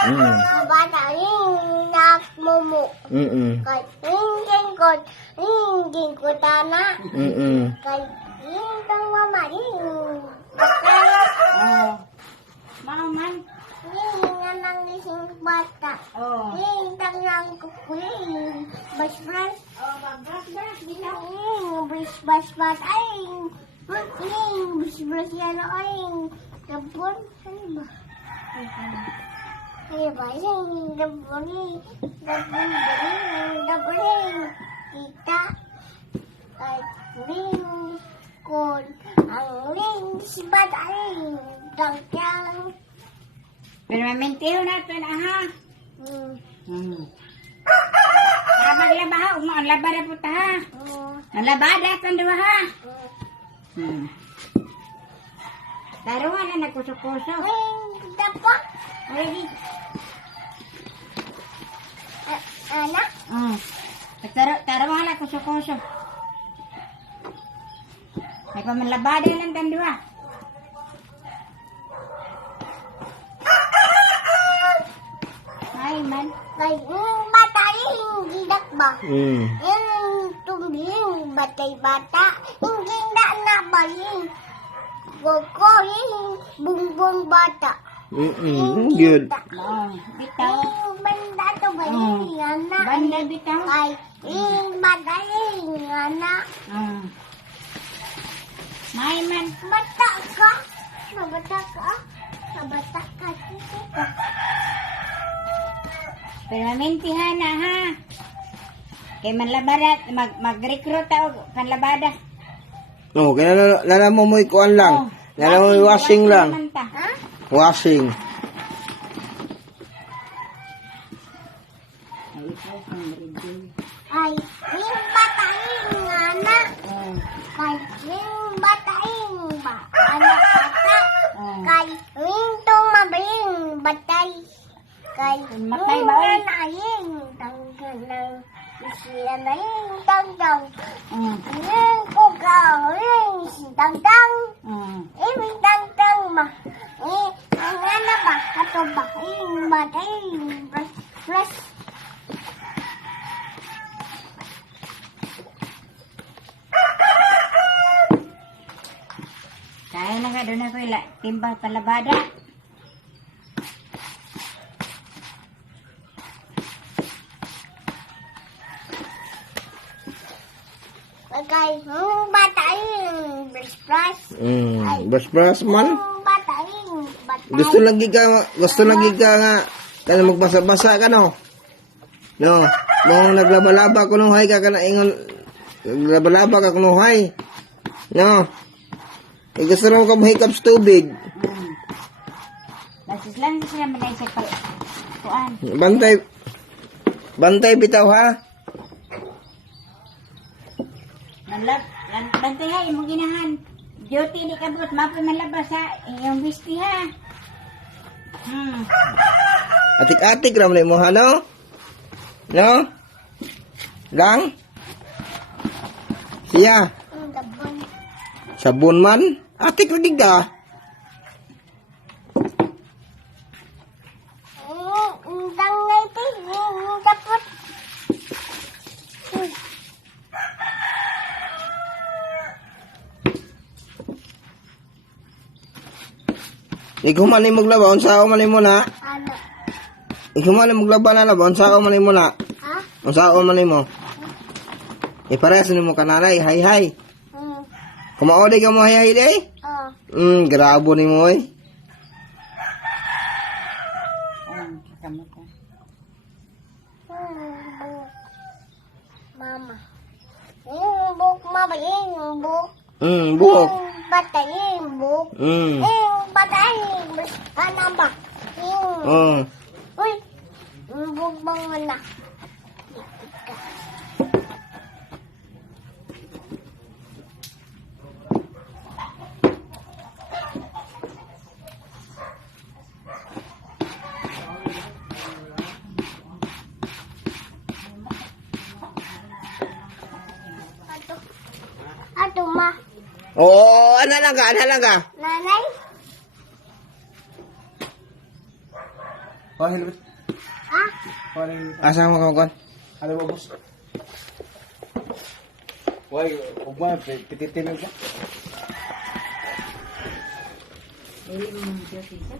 Bata yung nakmumu. Kay ingin ko tana. Kay ingin mama yung bakala. Maman. Ingin nang ising bata. Ingin nang kukuling. Bas-bas. Bas-bas. Bas-bas ay. Bas-bas yan ay. Dabon. Ano ba? Ano ba? Yung dabon. Dabon. Kita. At ring kon. Ang ring sibat ay. Dangkang. Pero mamintiho na ito na ha. Para maglaba ha. Ang laba na po ta ha. Ang labada ito dua ha. Taruhan na nagkuso-kuso. Dapo. Ready? Anak? Taruhan na kuso-kuso. May pamalabada lang ito dua. Ay man. Kay batay gidak ba? Yung tumbling batay-bata. Hindi na ba yung Goko yung bungbong bata. Good. Bitaw. Yung banda to ba yung anak? Banda bitaw. Kay yung batay yung anak. May man. Bata ka? Mabata ka? Mabata ka? Pero mamintihan na ha. Kay manlabada, mag-recruit tao panlabada. Kaya lala mo ikuan lang. Lala mo washing lang. Ha? Washing. Ay, yung batay yung anak. Kay yung batay yung anak bata. Kay yung tumabaying batay. Kay Matay ba, oy? yung naying tanggal ng siya na yung tanggal. Yung kukaw yung tanggal. Yung tanggal ba? Ang ano ba? Ato ba? Yung batay yung fresh. Kaya na nga doon ako timbang palabada. Kay yung batay yung fresh. Bas-bas man. Yung batay yung batay. Gusto lagi ka nga. Kaya magbasa-basa ka no. No. Mong naglaba-laba ko nung hay ka na ingon. Naglaba-laba ka nung hay. No. Gusto rin ka mahikap sa tubig. Basis lang siya manay sa kuan. Bantay bitaw ha. Bantay ha, imong ginahan. Duty di kabot, mapoy malabas sa iyong wisti ha. Atik-atik ramay mo ha no? No? Lang? Siya. Dabon. Sabon man? Atik lagi ka. Dangay ti, dapat. Ikaw man yung maglaba, unsa ako man mo na? Ano? Ikaw man yung maglaba na laba, unsa ako man mo na? Ha? Unsa ako man mo? Iparehas ni mo kanalay, hay. Kumaoday ka mo hay day? Grabo ni mo eh. Mama. Yung buk mama, yung buk. Buhok. Yung batay, yung buk. Mm. Yung batay, ano ba? Yung, uy, yung buk bang anak. Ato ma. Oo, ano lang ka? Nanay? Oh, helmet. Ha? Oh, helmet. Asa mo ka kon? Ano ba, boss? Why, ugma, pititin lang siya. Dili mo Diyos isa.